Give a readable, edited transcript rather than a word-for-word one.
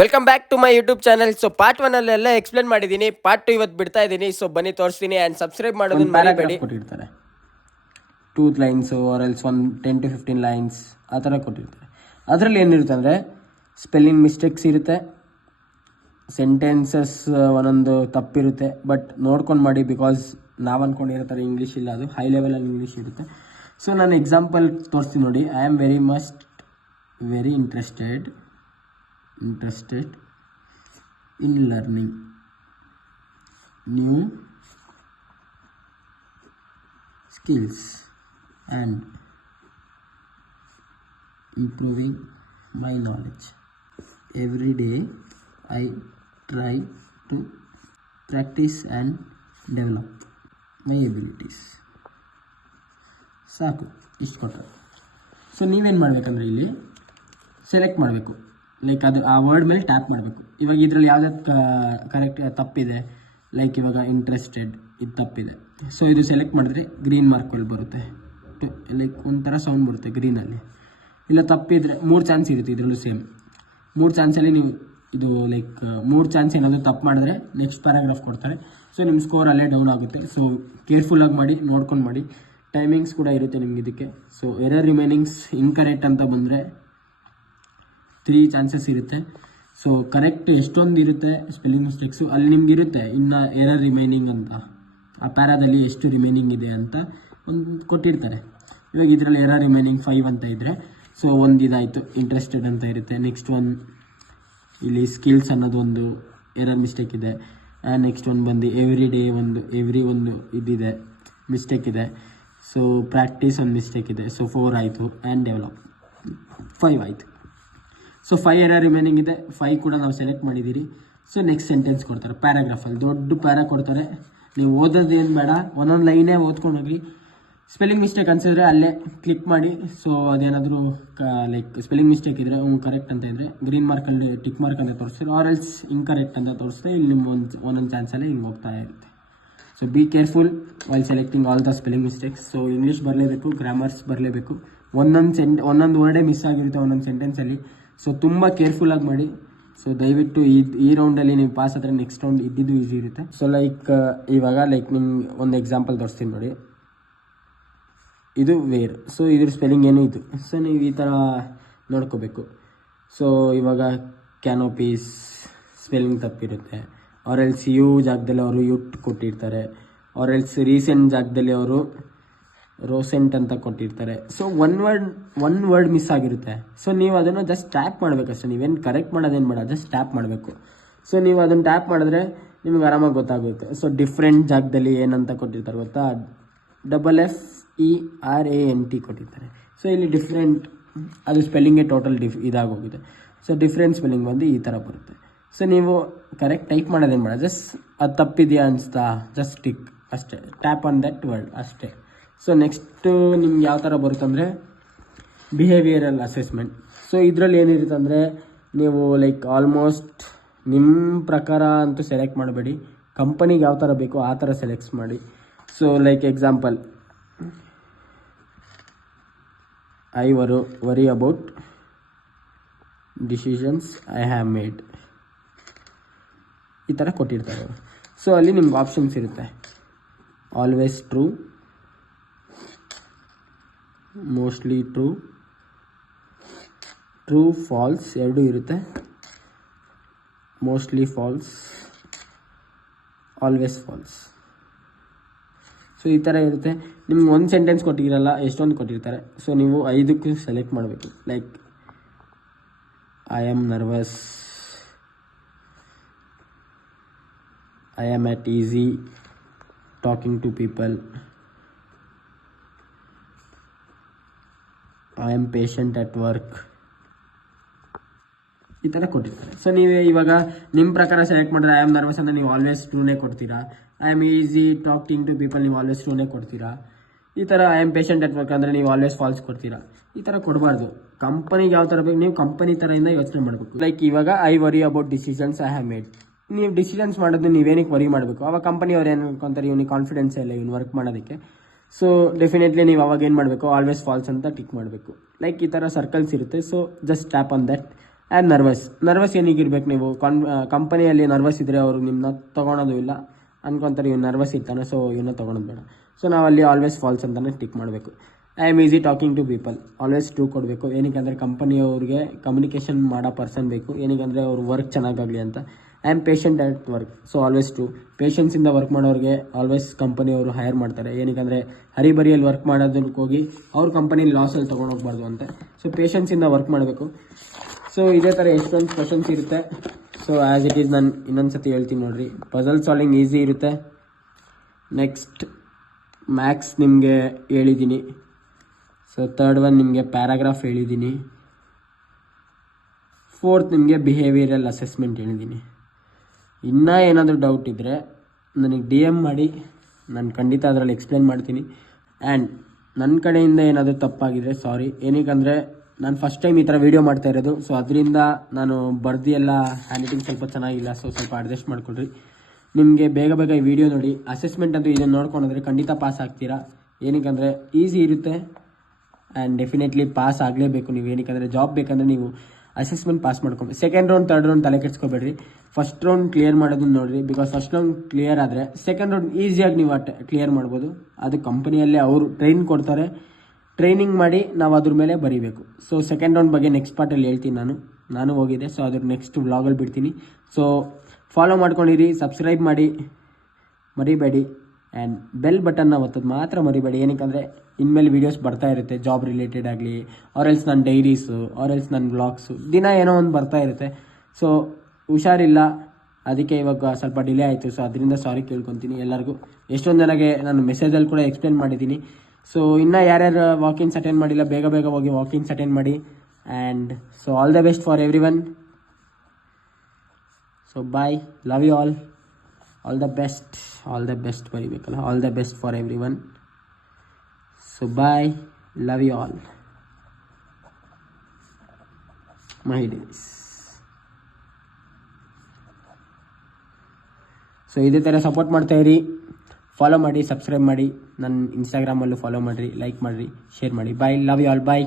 Welcome back to my YouTube channel. So part 1 ಅಲ್ಲೆಲ್ಲ explain ಮಾಡಿದ್ದೀನಿ. Part 2 ಇವತ್ತು ಬಿಡ್ತಾ ಇದ್ದೀನಿ. ಸೊ ಬನ್ನಿ ತೋರಿಸ್ತೀನಿ ಆ್ಯಂಡ್ ಸಬ್ಸ್ಕ್ರೈಬ್ ಮಾಡೋದನ್ನ ಮರಿಬೇಡಿ. ಕೊಟ್ಟಿರ್ತಾರೆ 2 lines are else 10 to 15 lines ಆ ಥರ ಕೊಟ್ಟಿರ್ತಾರೆ. ಅದರಲ್ಲಿ ಏನಿರುತ್ತೆ ಅಂದರೆ ಸ್ಪೆಲ್ಲಿಂಗ್ ಮಿಸ್ಟೇಕ್ಸ್ ಇರುತ್ತೆ, ಸೆಂಟೆನ್ಸಸ್ ಒಂದೊಂದು ತಪ್ಪಿರುತ್ತೆ. ಬಟ್ ನೋಡ್ಕೊಂಡು ಮಾಡಿ, ಬಿಕಾಸ್ ನಾವು ಅಂದ್ಕೊಂಡಿರೋ ಥರ ಇಂಗ್ಲೀಷ್ ಇಲ್ಲ, ಅದು ಹೈ ಲೆವೆಲಲ್ಲಿ ಇಂಗ್ಲೀಷ್ ಇರುತ್ತೆ. ಸೊ ನಾನು ಎಕ್ಸಾಂಪಲ್ ತೋರಿಸ್ತೀನಿ ನೋಡಿ. I am very interested in learning new skills and improving my knowledge. Every day I try to practice and develop my abilities. ಸಾಕು, ಇಷ್ಟು ಕೊಟ್ಟರೆ. ಸೊ ನೀವೇನು ಮಾಡಬೇಕಂದ್ರೆ ಇಲ್ಲಿ ಸೆಲೆಕ್ಟ್ ಮಾಡಬೇಕು. ಲೈಕ್ ಅದು ಆ ವರ್ಡ್ ಮೇಲೆ ಟ್ಯಾಪ್ ಮಾಡಬೇಕು. ಇವಾಗ ಇದರಲ್ಲಿ ಯಾವುದಾದ್ರು ಕರೆಕ್ಟ್ ತಪ್ಪಿದೆ, ಲೈಕ್ ಇವಾಗ ಇಂಟ್ರೆಸ್ಟೆಡ್ ಇದು ತಪ್ಪಿದೆ. ಸೊ ಇದು ಸೆಲೆಕ್ಟ್ ಮಾಡಿದ್ರೆ ಗ್ರೀನ್ ಮಾರ್ಕಲ್ಲಿ ಬರುತ್ತೆ, ಲೈಕ್ ಒಂಥರ ಸೌಂಡ್ ಬರುತ್ತೆ ಗ್ರೀನಲ್ಲಿ. ಇಲ್ಲ ತಪ್ಪಿದ್ರೆ 3 ಚಾನ್ಸ್ ಇರುತ್ತೆ ಇದರಲ್ಲೂ ಸೇಮ್. 3 ಚಾನ್ಸಲ್ಲಿ ನೀವು ಇದು ಲೈಕ್ 3 ಚಾನ್ಸ್ ಏನಾದರೂ ತಪ್ಪು ಮಾಡಿದ್ರೆ ನೆಕ್ಸ್ಟ್ ಪ್ಯಾರಾಗ್ರಾಫ್ ಕೊಡ್ತಾರೆ. ಸೊ ನಿಮ್ಮ ಸ್ಕೋರ್ ಅಲ್ಲೇ ಡೌನ್ ಆಗುತ್ತೆ. ಸೊ ಕೇರ್ಫುಲ್ಲಾಗಿ ಮಾಡಿ, ನೋಡ್ಕೊಂಡು ಮಾಡಿ. ಟೈಮಿಂಗ್ಸ್ ಕೂಡ ಇರುತ್ತೆ ನಿಮ್ಗೆ ಇದಕ್ಕೆ. ಸೊ ಎರರ್ ರಿಮೈನಿಂಗ್ಸ್ ಇನ್ಕರೆಕ್ಟ್ ಅಂತ ಬಂದರೆ 3 ಚಾನ್ಸಸ್ ಇರುತ್ತೆ. ಸೊ ಕರೆಕ್ಟ್ ಎಷ್ಟೊಂದು ಇರುತ್ತೆ ಸ್ಪೆಲ್ಲಿಂಗ್ ಮಿಸ್ಟೇಕ್ಸು ಅಲ್ಲಿ ನಿಮ್ಗೆ ಇರುತ್ತೆ. ಇನ್ನು ಎರರ್ ರಿಮೈನಿಂಗ್ ಅಂತ ಆ ಪ್ಯಾರಾದಲ್ಲಿ ಎಷ್ಟು ರಿಮೈನಿಂಗ್ ಇದೆ ಅಂತ ಒಂದು ಕೊಟ್ಟಿರ್ತಾರೆ. ಇವಾಗ ಇದರಲ್ಲಿ ಎರರ್ ರಿಮೈನಿಂಗ್ 5 ಅಂತ ಇದ್ದರೆ, ಸೊ ಒಂದು ಇದಾಯಿತು, ಇಂಟ್ರೆಸ್ಟೆಡ್ ಅಂತ ಇರುತ್ತೆ. ನೆಕ್ಸ್ಟ್ ಇಲ್ಲಿ ಸ್ಕಿಲ್ಸ್ ಅನ್ನೋದು ಒಂದು ಎರರ್ ಮಿಸ್ಟೇಕ್ ಇದೆ. ನೆಕ್ಸ್ಟ್ ಬಂದು ಎವ್ರಿ ಒಂದು ಇದಿದೆ, ಮಿಸ್ಟೇಕ್ ಇದೆ. ಸೊ ಪ್ರಾಕ್ಟೀಸ್ ಒಂದು ಮಿಸ್ಟೇಕ್ ಇದೆ. ಸೊ 4 ಆಯಿತು. ಆ್ಯಂಡ್ ಡೆವಲಪ್ 5 ಆಯಿತು. ಸೊ 5 ಎರರ್ ರಿಮೈನಿಂಗ್ ಇದೆ. 5 ಕೂಡ ನಾವು ಸೆಲೆಕ್ಟ್ ಮಾಡಿದ್ದೀರಿ. ಸೊ ನೆಕ್ಸ್ಟ್ ಸೆಂಟೆನ್ಸ್ ಕೊಡ್ತಾರೆ ಪ್ಯಾರಾಗ್ರಾಫಲ್ಲಿ, ದೊಡ್ಡ ಪ್ಯಾರಾ ಕೊಡ್ತಾರೆ. ನೀವು ಓದೋದೇನು ಬೇಡ, ಒಂದೊಂದು ಲೈನೇ ಓದ್ಕೊಂಡು ಹೋಗಿ. ಸ್ಪೆಲ್ಲಿಂಗ್ ಮಿಸ್ಟೇಕ್ ಅನ್ಸಿದ್ರೆ ಅಲ್ಲೇ ಕ್ಲಿಕ್ ಮಾಡಿ. ಸೊ ಅದೇನಾದರೂ ಲೈಕ್ ಸ್ಪೆಲ್ಲಿಂಗ್ ಮಿಸ್ಟೇಕ್ ಇದ್ದರೆ ಕರೆಕ್ಟ್ ಅಂತ ಇದ್ದರೆ ಗ್ರೀನ್ ಮಾರ್ಕಲ್ಲಿ ಟಿಕ್ ಮಾರ್ಕ್ ಅಂತ ತೋರಿಸ್ತಾರೆ, ಆರ್ ಎಲ್ಸ್ ಇನ್ಕರೆಕ್ಟ್ ಅಂತ ತೋರಿಸ್ತಾರೆ. ಇಲ್ಲಿ ನಿಮ್ಮ ಒಂದೊಂದು ಚಾನ್ಸಲ್ಲೇ ಹಿಂಗೆ ಹೋಗ್ತಾ ಇರುತ್ತೆ. So be careful while selecting all the spelling mistakes. So English ಬರಲೇಬೇಕು, ಗ್ರಾಮರ್ಸ್ ಬರಲೇಬೇಕು. ಒಂದೊಂದು ವರ್ಡೇ ಮಿಸ್ ಆಗಿರುತ್ತೆ ಒಂದೊಂದು ಸೆಂಟೆನ್ಸಲ್ಲಿ. ಸೊ ತುಂಬ ಕೇರ್ಫುಲ್ಲಾಗಿ ಮಾಡಿ. ಸೊ ದಯವಿಟ್ಟು ಈ ರೌಂಡಲ್ಲಿ ನೀವು ಪಾಸ್ ಆದರೆ ನೆಕ್ಸ್ಟ್ ರೌಂಡ್ ಇದ್ದಿದ್ದು ಈಸಿ ಇರುತ್ತೆ. ಸೊ ಲೈಕ್ ಇವಾಗ ಲೈಕ್ ನಿಮ್ಗೆ ಒಂದು ಎಕ್ಸಾಂಪಲ್ ತೋರಿಸ್ತೀನಿ ನೋಡಿ. ಇದು ವೇರ್. ಸೊ ಇದ್ರ ಸ್ಪೆಲ್ಲಿಂಗ್ ಏನು ಇದು. ಸೊ ನೀವು ಈ ಥರ ನೋಡ್ಕೋಬೇಕು. ಸೊ ಇವಾಗ ಕ್ಯಾನೋಪೀಸ್ ಸ್ಪೆಲ್ಲಿಂಗ್ ತಪ್ಪಿರುತ್ತೆ. ಆರ್ ಎಲ್ಸ್ ಯು ಜಾಗದಲ್ಲಿ ಅವರು ಯುಟ್ ಕೊಟ್ಟಿರ್ತಾರೆ. ಆರ್ ಎಲ್ಸ್ ರೀಸೆಂಟ್ ಜಾಗದಲ್ಲಿ ಅವರು ರೋಸೆಂಟ್ ಅಂತ ಕೊಟ್ಟಿರ್ತಾರೆ. ಸೊ ಒನ್ ವರ್ಡ್ ಮಿಸ್ ಆಗಿರುತ್ತೆ. ಸೊ ನೀವು ಅದನ್ನು ಜಸ್ಟ್ ಟ್ಯಾಪ್ ಮಾಡಬೇಕಷ್ಟೇ. ನೀವೇನು ಕರೆಕ್ಟ್ ಮಾಡೋದೇನು ಬೇಡ, ಜಸ್ಟ್ ಟ್ಯಾಪ್ ಮಾಡಬೇಕು. ಸೊ ನೀವು ಅದನ್ನು ಟ್ಯಾಪ್ ಮಾಡಿದ್ರೆ ನಿಮ್ಗೆ ಆರಾಮಾಗಿ ಗೊತ್ತಾಗುತ್ತೆ. ಸೊ ಡಿಫ್ರೆಂಟ್ ಜಾಗದಲ್ಲಿ ಏನಂತ ಕೊಟ್ಟಿರ್ತಾರೆ ಗೊತ್ತಾ, FFERANT ಕೊಟ್ಟಿರ್ತಾರೆ. ಸೊ ಇಲ್ಲಿ ಡಿಫ್ರೆಂಟ್ ಅದು ಸ್ಪೆಲ್ಲಿಂಗೇ ಟೋಟಲ್ ಇದಾಗೋಗಿದೆ. ಸೊ ಡಿಫ್ರೆಂಟ್ ಸ್ಪೆಲ್ಲಿಂಗ್ ಬಂದು ಈ ಥರ ಬರುತ್ತೆ. ಸೊ ನೀವು ಕರೆಕ್ಟ್ ಟೈಪ್ ಮಾಡೋದೇನು ಬೇಡ, ಜಸ್ಟ್ ಅದು ತಪ್ಪಿದೆಯಾ ಅನಿಸ್ತಾ ಜಸ್ಟ್ ಟಿಕ್ ಅಷ್ಟೇ, ಟ್ಯಾಪ್ ಆನ್ ದಟ್ ವರ್ಡ್ ಅಷ್ಟೇ. ಸೊ ನೆಕ್ಸ್ಟು ನಿಮ್ಗೆ ಯಾವ ಥರ ಬರುತ್ತಂದರೆ ಬಿಹೇವಿಯರಲ್ ಅಸೆಸ್ಮೆಂಟ್. ಸೊ ಇದರಲ್ಲಿ ಏನಿರುತ್ತೆ ಅಂದರೆ ನೀವು ಲೈಕ್ ಆಲ್ಮೋಸ್ಟ್ ನಿಮ್ಮ ಪ್ರಕಾರ ಅಂತೂ ಸೆಲೆಕ್ಟ್ ಮಾಡಬೇಡಿ, ಕಂಪನಿಗೆ ಯಾವ ಥರ ಬೇಕೋ ಆ ಥರ ಸೆಲೆಕ್ಟ್ ಮಾಡಿ. So like example, I worry about decisions I have made, ಈ ಥರ ಕೊಟ್ಟಿರ್ತಾರೆ. ಸೊ ಅಲ್ಲಿ ನಿಮ್ಗೆ ಆಪ್ಷನ್ಸ್ ಇರುತ್ತೆ. Always true, mostly true false ಎರಡೂ ಇರುತ್ತೆ. Mostly false, always false. So ಈ ಥರ ಇರುತ್ತೆ. ನಿಮ್ಗೆ ಒಂದು ಸೆಂಟೆನ್ಸ್ ಕೊಟ್ಟಿರಲ್ಲ, ಎಷ್ಟೊಂದು ಕೊಟ್ಟಿರ್ತಾರೆ. ಸೊ ನೀವು 5ಕ್ಕೂ ಸೆಲೆಕ್ಟ್ ಮಾಡಬೇಕು. Like I am nervous, I am at easy talking to people, I am patient at work, ಈ ಥರ ಕೊಟ್ಟಿರ್ತಾರೆ. ಸೊ ನೀವು ಇವಾಗ ನಿಮ್ಮ ಪ್ರಕಾರ ಸೆಲೆಕ್ಟ್ ಮಾಡಿದ್ರೆ ಐ ಆಮ್ ನರ್ವಸ್ ಅಂದರೆ ನೀವು ಆಲ್ವೇಸ್ ಟ್ರೂನೇ ಕೊಡ್ತೀರಾ. I am easy talking to people ನೀವು ಆಲ್ವೇಸ್ ಟ್ರೂನೇ ಕೊಡ್ತೀರಾ. ಈ ಥರ I am patient at work ಅಂದರೆ ನೀವು ಆಲ್ವೇಸ್ ಫಾಲ್ಸ್ ಕೊಡ್ತೀರಾ. ಈ ಥರ ಕೊಡಬಾರ್ದು. ಕಂಪನಿಗೆ ಯಾವ ಥರ ಬೇಕು ನೀವು ಕಂಪನಿ ಥರದಿಂದ ಯೋಚನೆ ಮಾಡಬೇಕು. ಲೈಕ್ ಇವಾಗ I worry about decisions I have made. ನೀವು ಡಿಸಿಷನ್ಸ್ ಮಾಡೋದು ನೀವೇನಕ್ಕೆ ವರಿ ಮಾಡಬೇಕು, ಅವಾಗ ಕಂಪನಿ ಅವ್ರು ಏನು ಅನ್ಕೊಂತಾರೆ, ಇವನಿಗೆ ಕಾನ್ಫಿಡೆನ್ಸ್ ಇಲ್ಲ ಇವ್ನು ವರ್ಕ್ ಮಾಡೋದಕ್ಕೆ. ಸೊ ಡೆಫಿನೆಟ್ಲಿ ನೀವು ಅವಾಗ ಏನು ಮಾಡಬೇಕು, ಆಲ್ವೇಸ್ ಫಾಲ್ಸ್ ಅಂತ ಟಿಕ್ ಮಾಡಬೇಕು. ಲೈಕ್ ಈ ಥರ ಸರ್ಕಲ್ಸ್ ಇರುತ್ತೆ. So just tap on that and nervous ಏನಿಗಿರ್ಬೇಕು ನೀವು ಕಂಪನಿಯಲ್ಲಿ ನರ್ವಸ್ ಇದ್ದರೆ ಅವರು ನಿಮ್ಮನ್ನ ತೊಗೊಳೋದು ಇಲ್ಲ ಅನ್ಕೊತಾರೆ, ಇವ್ನು ನರ್ವಸ್ ಇರ್ತಾನೆ ಸೊ ಇವನ್ನ ತೊಗೊಳೋದು ಬೇಡ. ಸೊ ನಾವಲ್ಲಿ ಆಲ್ವೇಸ್ ಫಾಲ್ಸ್ ಅಂತಲೇ ಟಿಕ್ ಮಾಡಬೇಕು. I am easy talking to people, always true ಕೊಡಬೇಕು. ಏನಕ್ಕೆ ಅಂದರೆ ಕಂಪನಿಯವ್ರಿಗೆ ಕಮ್ಯುನಿಕೇಷನ್ ಮಾಡೋ ಪರ್ಸನ್ ಬೇಕು, ಏನಕ್ಕೆ ಅಂದರೆ ಅವ್ರ ವರ್ಕ್ ಚೆನ್ನಾಗಾಗಲಿ ಅಂತ. I am patient at work, so always true. ಪೇಷನ್ಸಿಂದ ವರ್ಕ್ ಮಾಡೋರಿಗೆ ಆಲ್ವೇಸ್ ಕಂಪನಿಯವರು ಹೈರ್ ಮಾಡ್ತಾರೆ. ಏನಕ್ಕೆ ಹರಿಬರಿಯಲ್ಲಿ ವರ್ಕ್ ಮಾಡೋದಕ್ಕೆ ಹೋಗಿ ಅವ್ರ ಕಂಪನಿ ಲಾಸಲ್ಲಿ ತೊಗೊಂಡೋಗ್ಬಾರ್ದು ಅಂತ. ಸೊ ಪೇಷನ್ಸಿಂದ ವರ್ಕ್ ಮಾಡಬೇಕು. ಸೊ ಇದೇ ಥರ ಎಷ್ಟೊಂದು ಕ್ವಶನ್ಸ್ ಇರುತ್ತೆ. ಸೊ ಆ್ಯಸ್ ಇಟ್ ಈಸ್ ನಾನು ಇನ್ನೊಂದು ಸತಿ ಹೇಳ್ತೀನಿ ನೋಡಿರಿ. ಪಜಲ್ ಸಾಲ್ವಿಂಗ್ ಈಸಿ ಇರುತ್ತೆ. ನೆಕ್ಸ್ಟ್ ಮ್ಯಾಥ್ಸ್ ನಿಮಗೆ ಹೇಳಿದ್ದೀನಿ. ಸೊ ಥರ್ಡ್ ಒನ್ ನಿಮಗೆ ಪ್ಯಾರಾಗ್ರಾಫ್ ಹೇಳಿದ್ದೀನಿ. ಫೋರ್ತ್ ನಿಮಗೆ ಬಿಹೇವಿಯರಲ್ ಅಸೆಸ್ಮೆಂಟ್ ಹೇಳಿದ್ದೀನಿ. ಇನ್ನೂ ಏನಾದರೂ ಡೌಟ್ ಇದ್ದರೆ ನನಗೆ DM ಮಾಡಿ, ನಾನು ಖಂಡಿತ ಅದರಲ್ಲಿ ಎಕ್ಸ್ಪ್ಲೇನ್ ಮಾಡ್ತೀನಿ. ಆ್ಯಂಡ್ ನನ್ನ ಕಡೆಯಿಂದ ಏನಾದರೂ ತಪ್ಪಾಗಿದ್ರೆ ಸಾರಿ. ಏನಕ್ಕೆ ನಾನು ಫಸ್ಟ್ ಟೈಮ್ ಈ ಥರ ವೀಡಿಯೋ ಮಾಡ್ತಾ ಇರೋದು. ಸೊ ಅದರಿಂದ ನಾನು ಬರ್ದು ಎಲ್ಲ ಹ್ಯಾಂಡ್ ರೈಟಿಂಗ್ ಸ್ವಲ್ಪ ಚೆನ್ನಾಗಿಲ್ಲ, ಸೊ ಸ್ವಲ್ಪ ಅಡ್ಜಸ್ಟ್ ಮಾಡ್ಕೊಳ್ರಿ. ನಿಮಗೆ ಬೇಗ ಈ ವಿಡಿಯೋ ನೋಡಿ. ಅಸೆಸ್ಮೆಂಟ್ ಅಂತೂ ಇದನ್ನು ನೋಡ್ಕೊಂಡ್ರೆ ಖಂಡಿತ ಪಾಸ್ ಆಗ್ತೀರಾ. ಏನಕ್ಕೆ ಈಸಿ ಇರುತ್ತೆ ಆ್ಯಂಡ್ ಡೆಫಿನೆಟ್ಲಿ ಪಾಸ್ ಆಗಲೇಬೇಕು ನೀವು. ಏನಕ್ಕೆ ಜಾಬ್ ಬೇಕಂದರೆ ನೀವು ಅಸೆಸ್ಮೆಂಟ್ ಪಾಸ್ ಮಾಡ್ಕೊಬೇಕು. ಸೆಕೆಂಡ್ ರೌಂಡ್ ಥರ್ಡ್ ರೌಂಡ್ ತಲೆ ಕೆಡಿಸ್ಕೋಬೇಡ್ರಿ. ಫಸ್ಟ್ ರೌಂಡ್ ಕ್ಲಿಯರ್ ಮಾಡೋದನ್ನ ನೋಡಿರಿ. ಬಿಕಾಸ್ ಫಸ್ಟ್ ರೌಂಡ್ ಕ್ಲಿಯರ್ ಆದರೆ ಸೆಕೆಂಡ್ ರೌಂಡ್ ಈಸಿಯಾಗಿ ನೀವು ಕ್ಲಿಯರ್ ಮಾಡ್ಬೋದು. ಅದು ಕಂಪನಿಯಲ್ಲೇ ಅವರು ಟ್ರೈನಿಂಗ್ ಮಾಡಿ ನಾವು ಅದ್ರ ಮೇಲೆ ಬರೀಬೇಕು. ಸೊ ಸೆಕೆಂಡ್ ರೌಂಡ್ ಬಗ್ಗೆ ನೆಕ್ಸ್ಟ್ ಪಾರ್ಟಲ್ಲಿ ಹೇಳ್ತೀನಿ. ನಾನು ಹೋಗಿದ್ದೆ, ಸೊ ಅದ್ರ ನೆಕ್ಸ್ಟ್ ವ್ಲಾಗಲ್ಲಿ ಬಿಡ್ತೀನಿ. ಸೊ ಫಾಲೋ ಮಾಡ್ಕೊಂಡಿರಿ, ಸಬ್ಸ್ಕ್ರೈಬ್ ಮಾಡಿ ಮರಿಬೇಡಿ. ಆ್ಯಂಡ್ ಬೆಲ್ ಬಟನ್ನ ಒತ್ತೋದು ಮಾತ್ರ ಮರಿಬೇಡಿ. ಏನಕ್ಕೆ ಇನ್ಮೇಲೆ ವೀಡಿಯೋಸ್ ಬರ್ತಾ ಇರುತ್ತೆ, ಜಾಬ್ ರಿಲೇಟೆಡ್ ಆಗಲಿ, ಆರೆಲ್ಸ್ ನನ್ನ ಡೈರೀಸು, ಆರೆಲ್ಸ್ ನನ್ನ ವ್ಲಾಗ್ಸು, ದಿನ ಏನೋ ಒಂದು ಬರ್ತಾ ಇರುತ್ತೆ. ಸೊ ಹುಷಾರಿಲ್ಲ, ಅದಕ್ಕೆ ಇವಾಗ ಸ್ವಲ್ಪ ಡಿಲೇ ಆಯಿತು. ಸೊ ಅದರಿಂದ ಸಾರಿ ಕೇಳ್ಕೊತೀನಿ ಎಲ್ಲರಿಗೂ. ಎಷ್ಟೊಂದು ಜನಗೆ ನಾನು ಮೆಸೇಜಲ್ಲಿ ಕೂಡ ಎಕ್ಸ್ಪ್ಲೇನ್ ಮಾಡಿದ್ದೀನಿ. ಸೊ ಇನ್ನೂ ಯಾರ್ಯಾರು ವಾಕಿನ್ಸ್ ಅಟೆಂಡ್ ಮಾಡಿಲ್ಲ, ಬೇಗ ಹೋಗಿ ವಾಕಿನ್ಸ್ ಅಟೆಂಡ್ ಮಾಡಿ. And so all the best for everyone. So bye, love you all the best ಬರೀಬೇಕಲ್ಲ, all the best for everyone. So bye, love you all my days. So ಇದೇ ಥರ support ಮಾಡ್ತಾಯಿರಿ. Follow ಮಾಡಿ, subscribe ಮಾಡಿ, ನನ್ನ ಇನ್ಸ್ಟಾಗ್ರಾಮಲ್ಲೂ follow ಮಾಡಿರಿ, like ಮಾಡಿರಿ, ಶೇರ್ ಮಾಡಿ. Bye, love you all, bye.